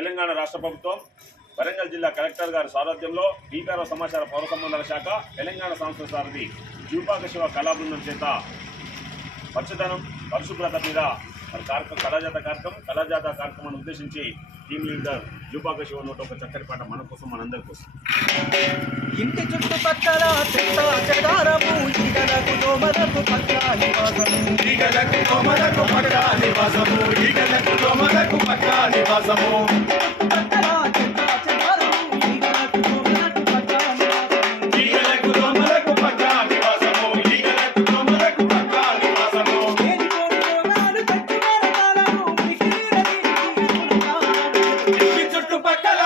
తెలంగాణ రాష్ట్ర ప్రభుత్వం వరంగల్ జిల్లా కలెక్టర్ గారి సారథ్యంలో టీకార సమాచార పౌర సంబంధాల శాఖ తెలంగాణ సంస్థ సారథి జూపాక శివ కళాబృందం చేత పచ్చదనం పరిశుభ్రత మీద కళాజాత కార్యక్రమాన్ని ఉద్దేశించి టీమ్ లీడర్ జూపాక శివ నోట ఒక చక్కటి పాట మన కోసం మనందరి కోసం. ఇంటి చుట్టుపక్కల చెదారము ఈగలకు దోమలకు పక్కా నివాసము ఈగలకు దోమలకు పక్కా నివాసము ఈగలకు దోమలకు పక్కా నివాసము చుట్టుపక్కల